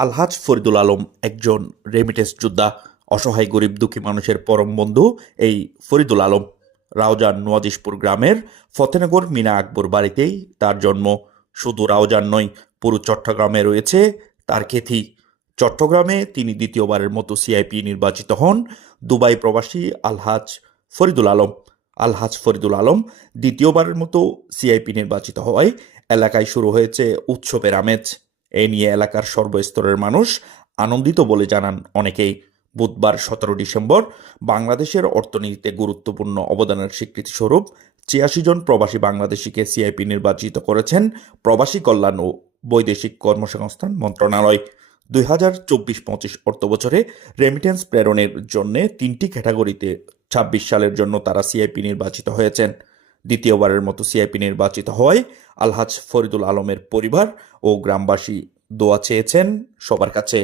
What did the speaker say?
আলহাজ ফরিদুল আলম একজন রেমিটেন্স যোদ্ধা, অসহায় গরিব দুঃখী মানুষের পরম বন্ধু এই ফরিদুল আলম। রাউজান নোয়াদিসপুর গ্রামের ফতেনগর মিনা আকবর বাড়িতেই তার জন্ম। শুধু রাউজান নয়, পুরো চট্টগ্রামে রয়েছে তার খ্যাতি চট্টগ্রামে তিনি দ্বিতীয়বারের মতো সিআইপি নির্বাচিত হন দুবাই প্রবাসী আলহাজ ফরিদুল আলম। আলহাজ ফরিদুল আলম দ্বিতীয়বারের মতো সিআইপি নির্বাচিত হওয়ায় এলাকায় শুরু হয়েছে উৎসবের আমেজ। এ নিয়ে এলাকার সর্বস্তরের মানুষ আনন্দিত বলে জানান অনেকেই। বুধবার সতেরো ডিসেম্বর বাংলাদেশের অর্থনীতিতে গুরুত্বপূর্ণ অবদানের স্বীকৃতিস্বরূপ ছিয়াশি জন প্রবাসী বাংলাদেশিকে সিআইপি নির্বাচিত করেছেন প্রবাসী কল্যাণ ও বৈদেশিক কর্মসংস্থান মন্ত্রণালয়। দুই হাজার চব্বিশ পঁচিশ অর্থবছরে রেমিটেন্স প্রেরণের জন্য তিনটি ক্যাটাগরিতে ছাব্বিশ সালের জন্য তারা সিআইপি নির্বাচিত হয়েছেন। দ্বিতীয়বারের মতো সিআইপি নির্বাচিত হওয়ায় আলহাজ ফরিদুল আলমের পরিবার ও গ্রামবাসী দোয়া চেয়েছেন সবার কাছে